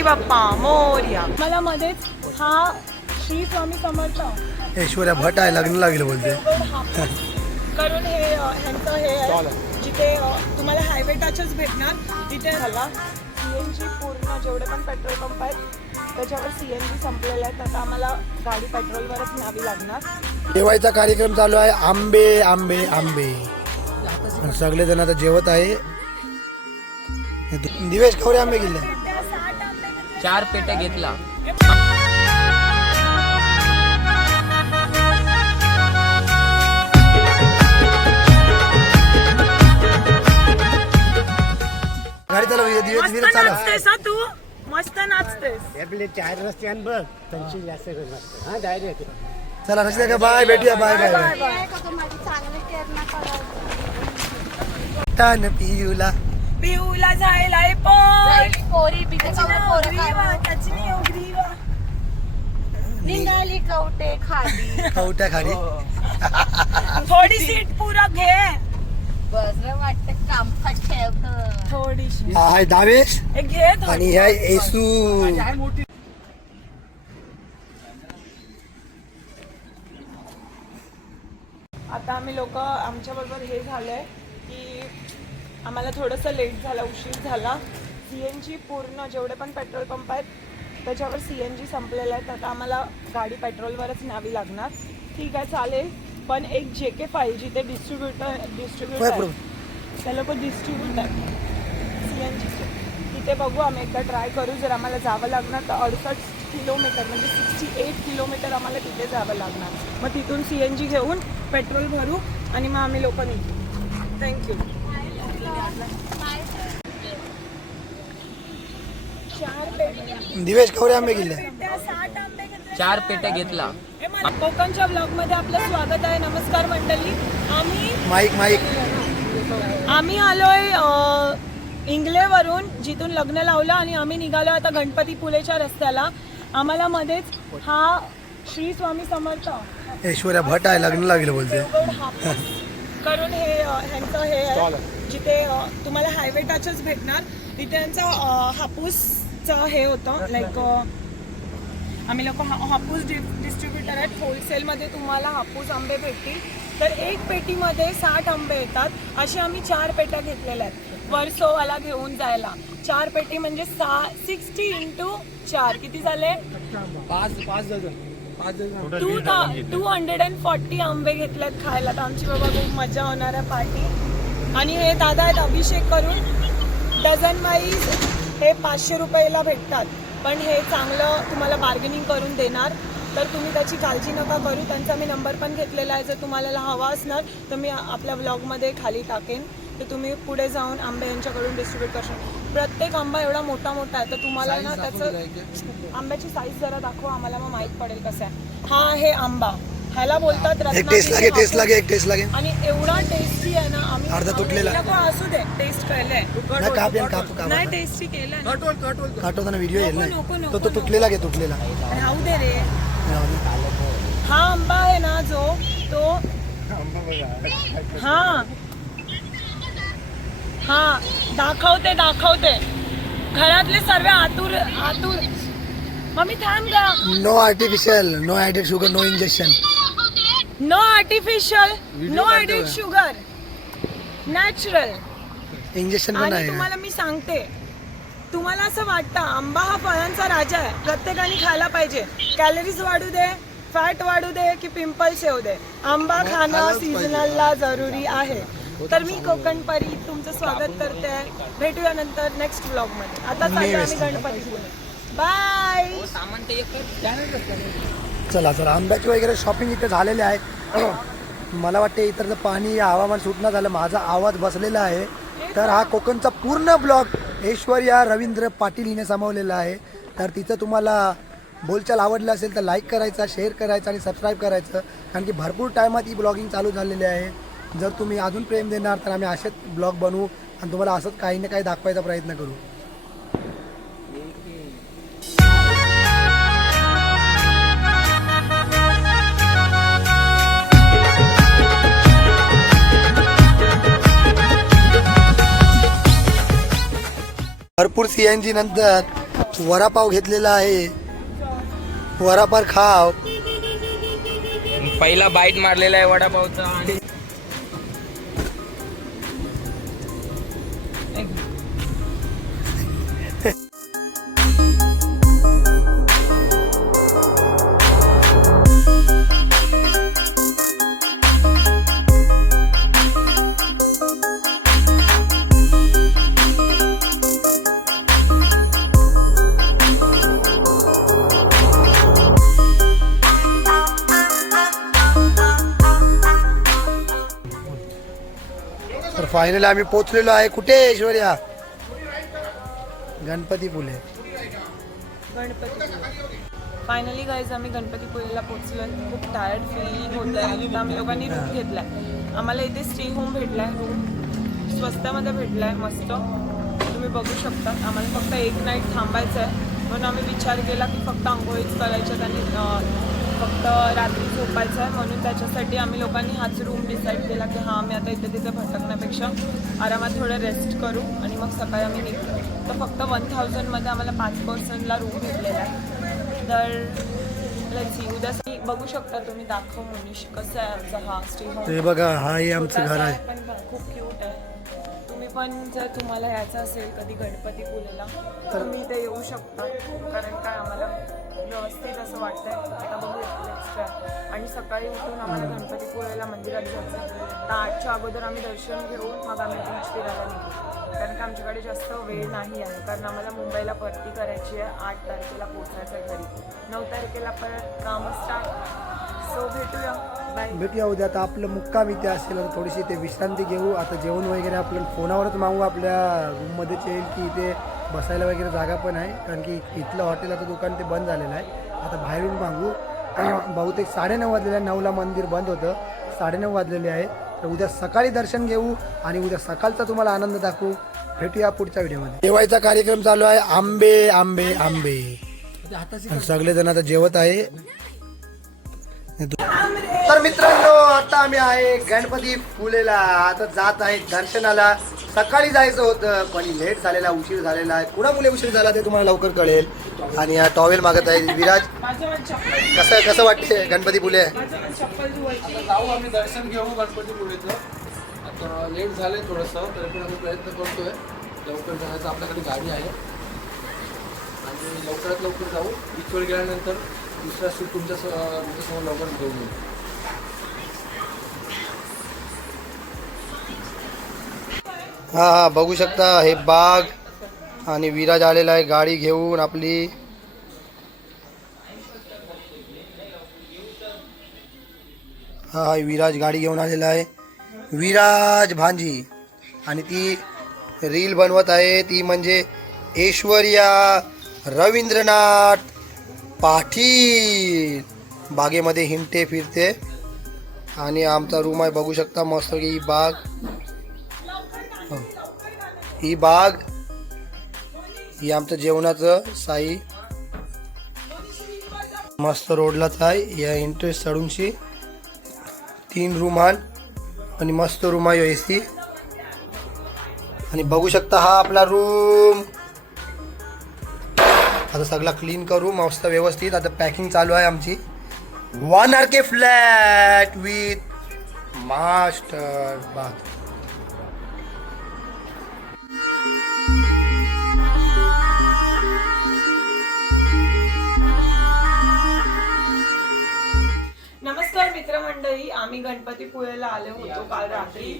गणपती बाप्पा मोरया. मला मध्येच हा श्री स्वामी समर्थ ऐश्वर्या भट आहे, लग्न लागेल बोलते. करून हे ह्यांचं हे आहे जिथे तुम्हाला हायवे टचच भेटणार. तिथे झाला सीएनजी पूर्ण जेवढे पण पेट्रोल पंप आहेत त्याच्यावर सीएनजी संपलेले आहेत. आता आम्हाला गाडी पेट्रोलवरच न्यावी लागणार. जेवायचा कार्यक्रम चालू आहे. आंबे आंबे आंबे सगळे जण आता जेवत आहे. दिवेश खवरे आंबे गेले 4 पेट्या घेतला. गाडी चालव दिवेश विरत चालव. नाचतेस हा तू, मस्त नाचतेस. आपले 4 रस्ते आणि बघ त्यांची जास्त करून हा डायरेक्ट. चला रस्ते का बाय भेटूया. Bye bye bye. तान पियूला पिऊला जायलाय पण पोरी निघाली कवटे खाली. कवट्या खाली थोडी सीट पुरा घे. बस वाटत कम्फर्ट ठेवत. थोडीशी हाय दावेश हे घे थोडी. आणि ह्या येसू. आता आम्ही लोक आमच्या बरोबर हे झालंय की आम्हाला थोडंसं लेट झालं, उशीर झाला. सीएनजी पूर्ण जेवढे पण पेट्रोल पंप आहेत त्याच्यावर सीएनजी संपलेले आहेत. आता आम्हाला गाडी पेट्रोलवरच न्यावी लागणार. ठीक आहे चालेल, पण एक JK फाईल जिथे डिस्ट्रीब्युटर ते लोक डिस्ट्रीब्यूट आहेत सीएनजीचे, तिथे बघू आम्ही एकदा ट्राय करू. जर आम्हाला जावं लागणार तर 68 किलोमीटर म्हणजे 68 किलोमीटर आम्हाला तिथे जावं लागणार. मग तिथून सीएनजी घेऊन पेट्रोल भरू आणि मग आम्ही लोक निघू. थँक्यू. दिवेश खवरे आंबे गेले 4 पेट्या घेतला. कोकणच्या ब्लॉग मध्ये आपलं स्वागत आहे. नमस्कार मंडळी. आम्ही आलोय इंगलेवरून, जिथून लग्न लावलं आणि आम्ही निघालो आता गणपतीपुळेच्या रस्त्याला. आम्हाला मध्येच हा श्री स्वामी समर्थ ऐश्वर्या भट आहे, लग्न लागेल बोलते. करून हे ह्यांचं हे आहे जिथे तुम्हाला हायवे टचच भेटणार. तिथे यांचं हापूसचं हे होतं लाईक आम्ही लोक हापूस डिस्ट्रीब्युटर आहेत. होलसेलमध्ये तुम्हाला हापूस आंबे भेटतील. तर एक पेटीमध्ये 60 आंबे येतात. असे आम्ही 4 पेट्या घेतलेल्या आहेत वर्सोवाला घेऊन जायला. 4 पेटी म्हणजे 60 × 4 किती झाले? 240 आंबे घेतलेत खायला. तर आमची बाबा खूप मजा होणार आहे पार्टी. आणि हे दादा आहेत अभिषेक करून. डझन वाईज हे 500 रुपयाला भेटतात, पण हे चांगलं तुम्हाला बार्गेनिंग करून देणार. तर तुम्ही त्याची काळजी नका करू. त्यांचा मी नंबर पण घेतलेला आहे. जर तुम्हाला हवा असणार तर मी आपल्या ब्लॉगमध्ये खाली टाकेन. तर तुम्ही पुढे जाऊन आंबे यांच्याकडून डिस्ट्रीब्यूट करू शकता. प्रत्येक आंबा एवढा मोठा मोठा आहे. तर तुम्हाला ना त्याचं आंब्याची साईज जरा दाखवा आम्हाला, मग माहीत पडेल कसं आहे. हा आहे आंबा, ह्याला बोलतात टेस्ट लागे. आणि एवढा टेस्टी आहे ना. आम्ही अर्धा तुटलेला असू दे, टेस्ट केलंय नाही, टेस्टी केलंय. काटवताना व्हिडिओ येईल नको नाही. तो तुटलेला राहू दे रे. हा आंबा आहे ना जो तो हा दाखवते घरातले सर्व आतुर. मम्मी थांब गा. No artificial, no added sugar, no injection. No artificial, no added sugar, natural. Injection पण आणि आहे. तुम्हाला मी सांगते, तुम्हाला असं वाटतं आंबा हा फळांचा राजा आहे, प्रत्येकाने खायला पाहिजे. कॅलरीज वाढू दे, फॅट वाढू दे की पिंपल्स येऊ दे, आंबा खाणं सीझनलला जरुरी आहे. तर मी कोकण परी तुमचं स्वागत करते. भेटूया नंतर नेक्स्ट ब्लॉग मध्ये. आता चालू आम्ही गणपतीपुळे. बाय. चला आंब्याची वगैरे शॉपिंग इथे झालेली आहे. मला वाटते इतर पाणी हवामान सुटणं झालं, माझा आवाज बसलेला आहे. तर हा कोकणचा पूर्ण ब्लॉग ऐश्वर्या रवींद्र पाटील हिने सामावलेला आहे. तर तिचं तुम्हाला बोलचाल आवडलं असेल तर लाईक करायचा, शेअर करायचा आणि सबस्क्राईब करायचं. कारण की भरपूर टायमात ही ब्लॉगिंग चालू झालेली आहे. जर तुम्ही अजून प्रेम देणार तर आम्ही असेच ब्लॉग बनवू आणि तुम्हाला असंच काही ना काही दाखवायचा प्रयत्न करू. भरपूर CNG नंतर वडापाव घेतलेला आहे. वडापाव खाव. पहिला बाईट मारलेला आहे वडापावचा आणि तर फायनली आम्ही पोहोचलेलो आहे. कुठे ऐश्वर्या? गणपतीपुळे. फायनली गाईज आम्ही गणपतीपुळेला पोहोचलो. खूप टायर्ड फीलिंग होत आहे. तर आम्ही लोकांनी रूम घेतलाय. आम्हाला इथे स्टे होम भेटलाय. रूम स्वस्तामध्ये भेटलाय मस्त. तुम्ही बघू शकता. आम्हाला फक्त एक नाईट थांबायचं आहे म्हणून आम्ही विचार केला की फक्त आंघोळीच करायच्यात आणि फक्त रात्री झोपायचं आहे. म्हणून त्याच्यासाठी आम्ही लोकांनी हाच रूम डिसाईड केला की हां आम्ही आता इथे तिथे भटकण्यापेक्षा आरामात थोडं रेस्ट करू आणि मग सकाळी आम्ही निघतो. तर फक्त 1000मध्ये आम्हाला 5 पर्सनला रूम भेटलेला आहे. तर लेट्स सी. उद्या बघू शकता तुम्ही. दाखव मनीष कसं आहे आमचा हा स्टे होम. ते बघा, हा हे आमचं घर आहे. पण खूप क्यूट आहे. तुम्ही पण जर तुम्हाला यायचं असेल कधी गणपतीपुळेला तर तुम्ही इथे येऊ शकता. कारण काय आम्हाला व्यवस्थित असं वाटतंय. आता बघू एक्स्ट्रा. आणि सकाळी उठून आम्हाला गणपतीपुळेला मंदिरात जायचं आहे. तर 8च्या अगोदर आम्ही दर्शन घेऊन मग आम्ही बीच फिरायला निघू. कारण का आमच्याकडे जास्त वेळ नाही आहे. कारण आम्हाला मुंबईला परती करायची आहे. 8 तारखेला पोचायचं आहे घरी. 9 तारखेला परत काम स्टार्ट. सो भेटूया. बाय. भेटूया उद्या. आता आपलं मुक्काम इथे असेल तर थोडीशी ते विश्रांती घेऊ. आता जेवण वगैरे आपल्याला फोनावरच मागू. आपल्या रूममध्येच येईल की इथे बसायला वगैरे जागा पण आहे. कारण की इथलं हॉटेलाचं दुकान ते बंद झालेलं आहे. आता बाहेरून मागू. बहुतेक 9:30 वाजलेले आहे. 9ला मंदिर बंद होतं. 9:30 वाजलेले आहे. तर उद्या सकाळी दर्शन घेऊ आणि उद्या सकाळचा तुम्हाला आनंद दाखवू. भेटूया पुढच्या व्हिडिओमध्ये. जेवायचा कार्यक्रम चालू आहे. आंबे आंबे आंबे. सगळेजण आता जेवत आहे. तर मित्रांनो, आता आम्ही आहे गणपतीपुळेला. आता जात आहे दर्शनाला. सकाळी जायचं होतं पण लेट झालेला, उशीर झालेला आहे. कुणामुळे उशीर झाला ते तुम्हाला लवकर कळेल. आणि हा टॉवेल मागत आहे विराज. कसं वाटते गणपतीपुळे? जाऊ आम्ही दर्शन घेऊ गणपतीपुळेचं. आता लेट झालंय थोडंसं, तरी पण आम्ही प्रयत्न करतोय लवकर जाण्याचा. आपल्याकडे गाडी आहे आणि लवकरात लवकर जाऊ. बीचवर गेल्यानंतर दुसरा शूट तुमच्यासमोर लवकर घेऊन येऊ. हा बघू शकता हे बाग. आणि विराज आलेला आहे गाडी घेऊन आपली. हा विराज गाडी घेऊन आलेला आहे. विराज भांजी. आणि ती रील बनवत आहे. ती म्हणजे ऐश्वर्या रवींद्रनाथ पाटील. बागेमध्ये हिंडते फिरते. आणि आमचा रूम आहे बघू शकता. मस्त ही बाग. ही बाग. ही आमचं जेवणाचं साई. मस्त रोडलाच आहे. या इंटरेस्ट सडूनशी 3 रूम आणि मस्त रूम आहे AC. आणि बघू शकता हा आपला रूम. आता सगळा क्लीन करू मस्त व्यवस्थित. आता पॅकिंग चालू आहे आमची. 1 RK flat with master bath. नमस्कार मित्रमंडळी. आम्ही गणपतीपुळेला आलो होतो काल रात्री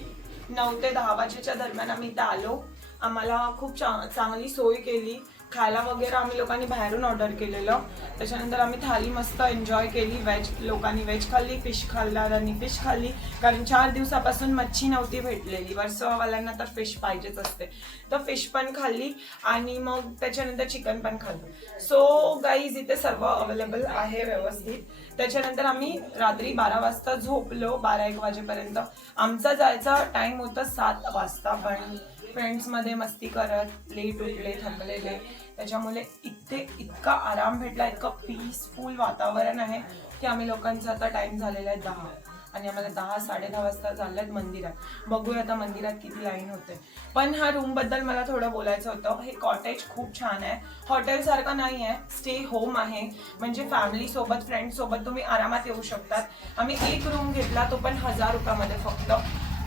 9 ते 10 वाजेच्या दरम्यान आम्ही इथे आलो. आम्हाला खूप चांगली सोय केली. खायला वगैरे आम्ही लोकांनी बाहेरून ऑर्डर केलेलं. त्याच्यानंतर आम्ही थाली मस्त एन्जॉय केली. लोकांनी व्हेज खाल्ली, फिश खाल्ली फिश खाल्ली. कारण 4 दिवसापासून मच्छी नव्हती भेटलेली. वर्सोवाल्यांना तर फिश पाहिजेच असते. तर फिश पण खाल्ली आणि मग त्याच्यानंतर चिकन पण खाल्लं. सो गाईज इथे सर्व अवेलेबल आहे व्यवस्थित. त्याच्यानंतर आम्ही रात्री 12 वाजता झोपलो. 12-1 वाजेपर्यंत. आमचा जायचा टाइम होता 7 वाजता. पण फ्रेंड्समध्ये मस्ती करत लेट उठले, थकलेले. त्याच्यामुळे इतका आराम भेटला. इतकं पीसफुल वातावरण आहे की आम्ही लोकांचा आता टाइम झालेला आहे 10. आणि आम्हाला 10-10:30 वाजता चालल्यात मंदिरात. बघूया आता मंदिरात किती लाईन होते. पण हा रूम बद्दल मला थोडं बोलायचं होतं. हे कॉटेज खूप छान आहे, हॉटेल सारखं नाही आहे, स्टे होम आहे. म्हणजे फॅमिली सोबत फ्रेंड सोबत तुम्ही आरामात येऊ शकतात. आम्ही एक रूम घेतला, तो पण 1000 रुपयामध्ये फक्त.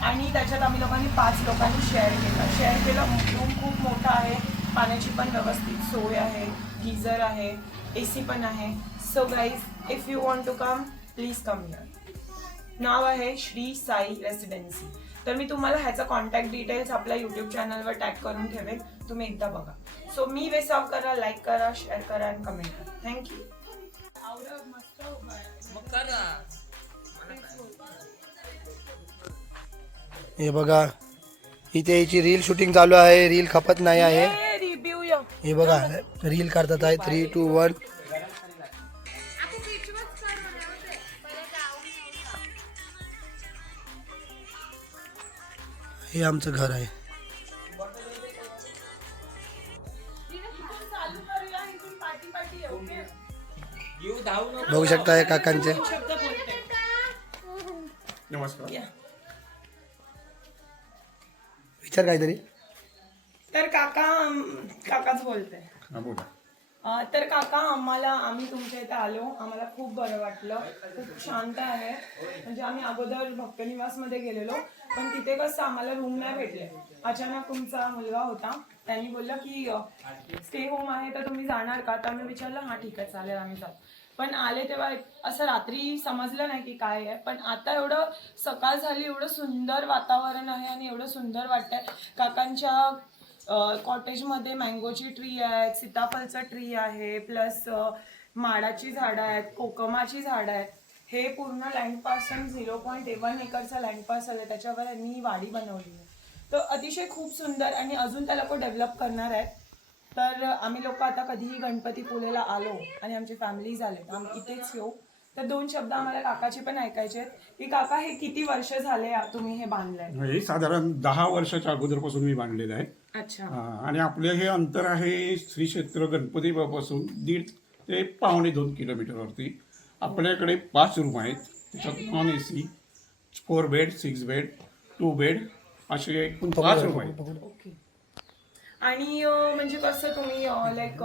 आणि त्याच्यात आम्ही लोकांनी 5 लोकांनी शेअर केलं. रूम खूप मोठा आहे, पाण्याची पण व्यवस्थित सोय आहे, गीझर आहे, AC पण आहे. So guys, if you want to come, please come here. नाव आहे श्री साई रेसिडेन्सी. तर मी तुम्हाला ह्याचा कॉन्टॅक्ट डिटेल्स आपल्या यूट्यूब चॅनलवर टॅग करून ठेवेल, तुम्ही एकदा बघा. सो मी वेसाव करा, लाईक करा, शेअर करा आणि कमेंट करा. थँक्यू. मग करा. हे बघा, इथे याची रील शूटिंग चालू आहे. रील खपत नाही आहे. रिव्ह्यू हे बघा, रील काढतात आहे. 3, 2, 1. हे आमचं घर आहे. येऊ धावू नको. बघू शकता हे काकांचे. नमस्कार. विचार काहीतरी. तर काकाच बोलते. हा, बोला. तर काका, आम्ही तुमच्या इथे आलो, आम्हाला खूप बरं वाटलं. खूप शांत आहे. म्हणजे आम्ही अगोदर भक्तनिवासमध्ये गेलेलो, पण तिथे कसं आम्हाला रूम नाही भेटले. अचानक तुमचा मुलगा होता, त्यांनी बोललं की स्टे होम आहे तर तुम्ही जाणार का? तर आम्ही विचारलं, हां ठीक आहे चालेल आम्ही जाऊ. पण आले तेव्हा असं रात्री समजलं नाही की काय आहे. पण आता एवढं सकाळ झाली, एवढं सुंदर वातावरण आहे आणि एवढं सुंदर वाटतंय. काकांच्या कॉटेजमध्ये मँगोची ट्री आहे, सीताफळचं ट्री आहे, प्लस माडाची झाडं आहेत, कोकमाची झाडं आहेत. हे पूर्ण लँडपासून 0.1 एकरचा लँडपास आहे, त्याच्यावर यांनी वाडी बनवली आहे. तर अतिशय खूप सुंदर, आणि अजून त्या लोक डेव्हलप करणार आहेत. तर आम्ही लोक आता कधीही गणपतीपुळेला आलो आणि आमची फॅमिली झाले तर आम्ही इथेच येऊ. तर 2 शब्द आम्हाला काकाचे पण ऐकायचे आहेत की काका, हे किती वर्ष झाले तुम्ही हे बांधलंय? हे साधारण 10 वर्षाच्या अगोदरपासून मी बांधलेलं आहे. अच्छा. आणि आपले हे अंतर आहे श्री क्षेत्र गणपती पासून 1.5 ते 2.25 किलोमीटरवरती. आपल्याकडे 5 रूम आहेत. त्याच्यात non AC, 4 bed, 6 bed, 2 bed असे एकूण 5 रूम आहेत. ओके. आणि म्हणजे कसं तुम्ही लाईक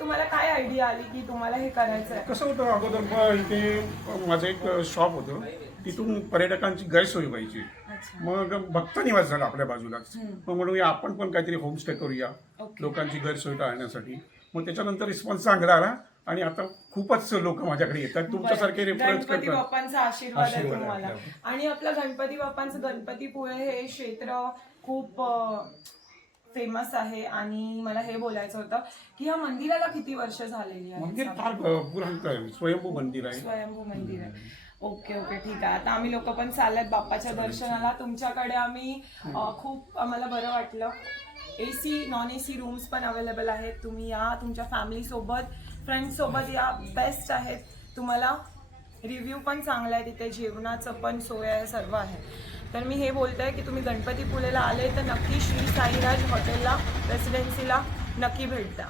तुम्हाला काय आयडिया आली की तुम्हाला हे करायचं आहे? कसं होतं, अगोदर इथे माझं एक शॉप होतं, तिथून पर्यटकांची गैरसोय व्हायची. मग भक्त निवास झाला आपल्या बाजूलाच. मग म्हणूया आपण पण काहीतरी होमस्टे करूया लोकांची गैरसोय टाळण्यासाठी. मग त्याच्यानंतर रिस्पॉन्स चांगला आला आणि आता खूपच लोक माझ्याकडे येतात. तुमच्यासारखे रेफरन्स गणपती करतात. बाप्पांचा आशीर्वाद आहे आशीर्वाद आहे तुम्हाला. आपल्यावर. आणि आपलं गणपती बाप्पांचं गणपतीपुळे हे क्षेत्र खूप फेमस आहे. आणि मला हे बोलायचं होतं की ह्या मंदिराला किती वर्ष झालेली मंदिर आहे? फार पुराण स्वयंभू मंदिर आहे. स्वयंभू मंदिर आहे. ओके ओके, ठीक आहे. आता आम्ही लोक पण चालल्यात बाप्पाच्या दर्शनाला. तुमच्याकडे आम्ही खूप आम्हाला बरं वाटलं. AC, नॉन AC रूम्स पण अवेलेबल आहेत. तुम्ही या तुमच्या फॅमिली सोबत, फ्रेंड्स सोबत या. बेस्ट आहेत. तुम्हाला रिव्ह्यू पण चांगला आहे, तिथे जेवणाचं पण सोय आहे, सर्व आहे. तर मी हे बोलते आहे की तुम्ही गणपतीपुळेला आले तर नक्की श्री साईराज हॉटेलला, रेसिडेन्सीला नक्की भेट द्या.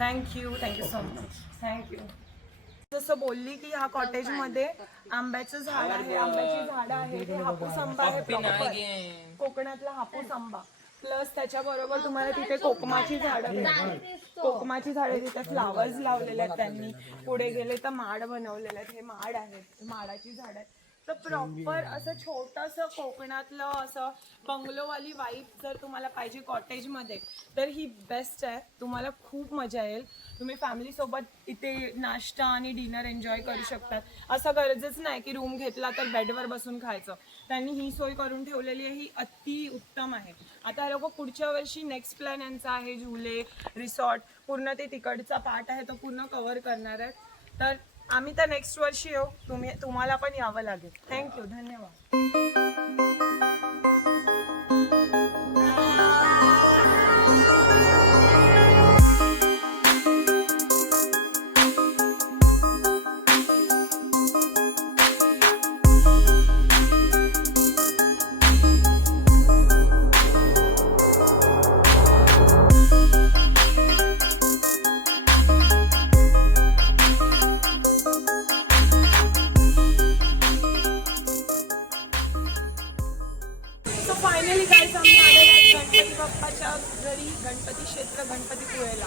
Thank you so much. थँक्यू. जसं बोलली की ह्या कॉटेजमध्ये आंब्याचं झाड आहे, आंब्याची झाडं आहे, ते हापूस आंबा आहे, proper. कोकणातला हापूस आंबा. प्लस त्याच्याबरोबर तुम्हाला तिथे कोकमाची झाडं कोकमाची झाडं, तिथे फ्लावर्स लावलेले आहेत त्यांनी. पुढे गेले तर माड बनवलेले आहेत. हे माड आहेत, माडाची झाडं आहेत. तर प्रॉपर असं छोटंसं कोकणातलं असं बंगलोवाली वाईफ जर तुम्हाला पाहिजे कॉटेजमध्ये तर ही बेस्ट आहे. तुम्हाला खूप मजा येईल. तुम्ही फॅमिलीसोबत इथे नाश्ता आणि डिनर एन्जॉय करू शकतात. असं गरजच नाही की रूम घेतला तर बेडवर बसून खायचं. त्यांनी ही सोय करून ठेवलेली आहे, ही अति उत्तम आहे. आता लोक पुढच्या वर्षी नेक्स्ट प्लॅन यांचा आहे झुले, रिसॉर्ट, पूर्ण ते तिकडचा पार्ट आहे तो पूर्ण कव्हर करणार आहेत. तर आम्ही तर नेक्स्ट वर्षी येऊ, तुम्हाला पण यावं लागेल. थँक्यू, धन्यवाद. फायनली गाईज आम्ही आलेलो आहे गणपती बाप्पाच्या घरी, गणपती क्षेत्र गणपतीपुळेला.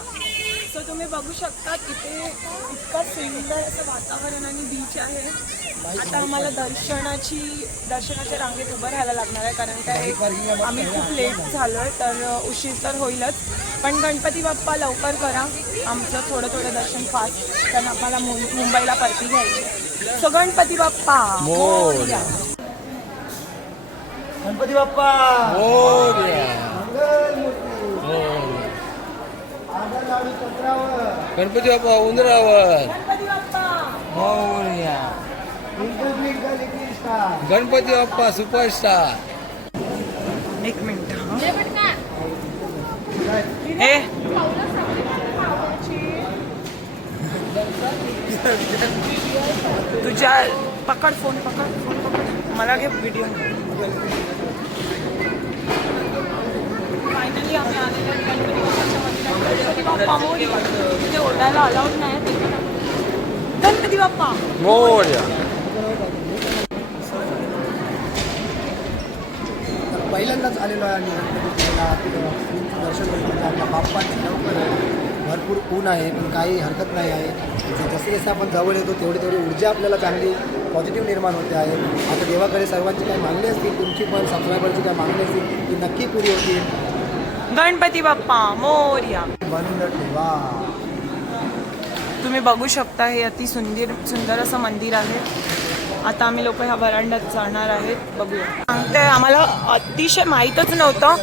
सो तुम्ही बघू शकता इथे इतकं सुंदर असं वातावरण आणि बीच आहे. आता आम्हाला दर्शनाच्या रांगेत उभं राहायला लागणार आहे, कारण काय आम्ही खूप लेट झालो आहे, तर उशीर तर होईलच. पण गणपती बाप्पा लवकर करा आमचं थोडं दर्शन फास्ट, कारण आम्हाला मुंबईला परती घ्यायची. सो गणपती बाप्पा मोरया. गणपती बाप्पा गणपती बाप्पा उंदरावर, गणपती बाप्पा गणपती बाप्पा सुपरस्टार. एक मिनिट ए तुझ्या पकड फोन पकड मला घे व्हिडिओ. फायनली आम्ही आलेलो गणपती बाप्पाच्या मंदिरात. गणपती बाप्पा मोरया. तिथे ओरडायला अलाउड नाही. गणपती बाप्पा मोरया. पहिल्यांदाच आलेलो आहे आणि गणपतीला दर्शन करतो. आपल्या बाप्पाची लवकर भरपूर ऊन आहे, पण काही हरकत नाही आहे. जसे जसे आपण जवळ येतो तेवढी ऊर्जा आपल्याला चांगली पॉझिटिव्ह निर्माण होते आहे. आता देवाकडे सर्वांची काही मागणी असतील, तुमची पण सबस्क्रायबरची काही मागणी असतील ती नक्की पुरी होतील. गणपती बाप्पा मोरया. बंद ठेवा. तुम्ही बघू शकता हे अति सुंदर असं मंदिर आहे. आता आम्ही लोक ह्या वरांड्यात जाणार आहेत. बघूया. सांगते आम्हाला अतिशय माहीतच नव्हतं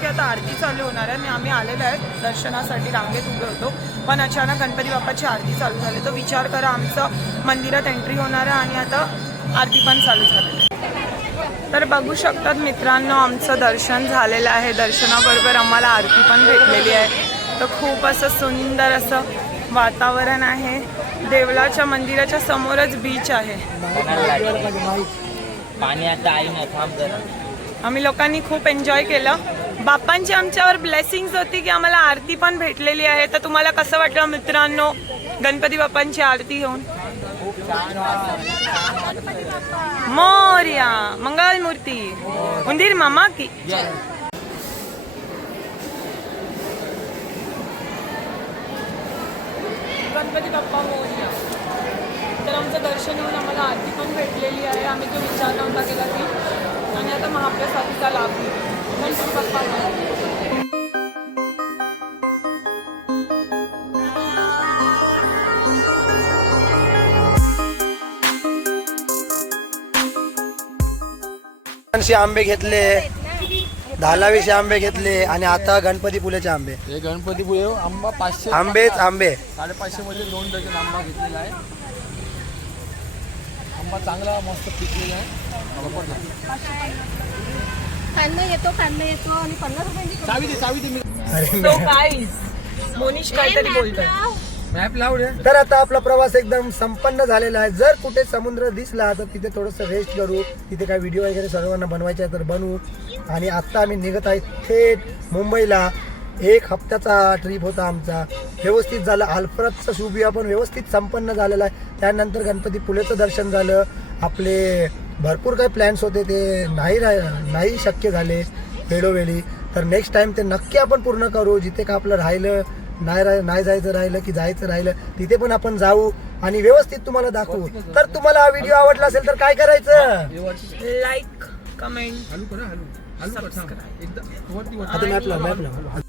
की आता आरती चालू होणार आहे. आम्ही आलेलो आहे दर्शनासाठी, रांगेत उभे होतो, पण अचानक गणपती बाप्पाची आरती चालू झाली. तर विचार करा, आमचं मंदिरात एंट्री होणार आहे आणि आता आरती पण चालू झालेली आहे. तर बघू शकतात मित्रांनो, आमचं दर्शन झालेलं आहे. दर्शनाबरोबर आम्हाला आरती पण भेटलेली आहे. तर खूप असं सुंदर असं वातावरण आहे. देवळाच्या मंदिराच्या समोरच बीच आहे. पाणी आता आई ना थांब जरा. आम्ही लोकांनी खूप एन्जॉय केलं. बाप्पांची आमच्यावर ब्लेसिंग्स होती की आम्हाला आरती पण भेटलेली आहे. तर तुम्हाला कसं वाटलं मित्रांनो गणपती बाप्पांची आरती घेऊन? मोरया. मंगलमूर्ती. उंदीर मामा की गणपती बाप्पा मोरया. तर आमचं दर्शन होऊन आम्हाला आरती पण भेटलेली आहे. आम्ही तो विचार नव्हता केला की, आणि आता महाप्रसादीचा लाभ घेऊ. गणपती बाप्पा मोरया. आंबे घेतले, 10-20 आंबे घेतले आणि आता गणपती फुलेचे आंबे. हे गणपतीपुळे आंबा 500 आंबेच आंबे. 550 मध्ये 2 डझन आंबा घेतलेला आहे. आंबा चांगला मस्त पिकलेला आहे. कांदा येतो आणि 50 रुपयांची चावी दे सो गाईज मोनिश काहीतरी बोलतोय. मॅप लावूया. तर आता आपला प्रवास एकदम संपन्न झालेला आहे. जर कुठे समुद्र दिसला तर तिथे थोडंसं रेस्ट करू. तिथे काय व्हिडिओ वगैरे सर्वांना बनवायचे आहे तर बनवू. आणि आत्ता आम्ही निघत आहे थेट मुंबईला. 1 हप्त्याचा ट्रिप होता आमचा, व्यवस्थित झाला. अल्फ्राजचा शुभ पण व्यवस्थित संपन्न झालेला आहे. त्यानंतर गणपती फुलेचं दर्शन झालं. आपले भरपूर काही प्लॅन्स होते ते नाही शक्य झाले वेळोवेळी. तर नेक्स्ट टाइम ते नक्की आपण पूर्ण करू. जिथे का आपलं राहिलं नाही जायचं राहिलं की जायचं राहिलं तिथे पण आपण जाऊ आणि व्यवस्थित तुम्हाला दाखवू. तर तुम्हाला हा व्हिडिओ आवडला असेल तर काय करायचं? लाईक, कमेंट, आता मॅप लाव.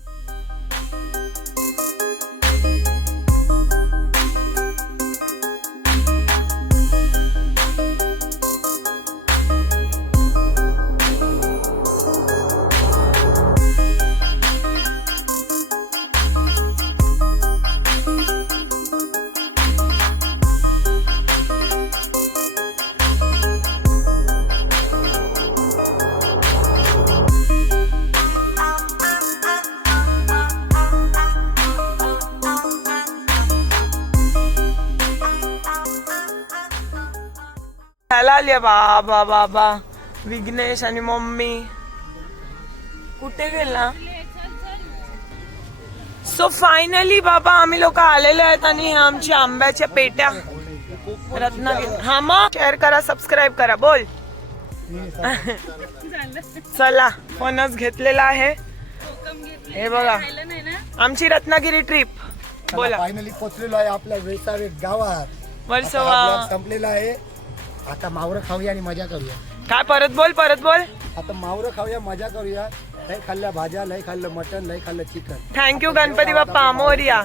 आले बाबा विघ्नेश आणि मम्मी कुठे गेला? सो फायनली बाबा आम्ही लोक आलेले आहेत आणि ह्या आमच्या आंब्याच्या पेट्या रत्नागिरी. हा मग शेअर करा, सबस्क्राईब करा. बोल चला फणस घेतलेला आहे. हे बघा आमची रत्नागिरी ट्रिप. बोला. फायनली पोहोचलेलो आहे आपल्या वेसावे गावात. वर्सोवा. आता हा vlog संपलेला आहे. आता मावरं खाऊया आणि मजा करूया. काय परत बोल. आता मावरं खाऊया, मजा करूया. लय खाल्ल्या भाज्या, लय खाल्लं मटन, लय खाल्लं चिकन. थँक्यू गणपती बाप्पा मोरया.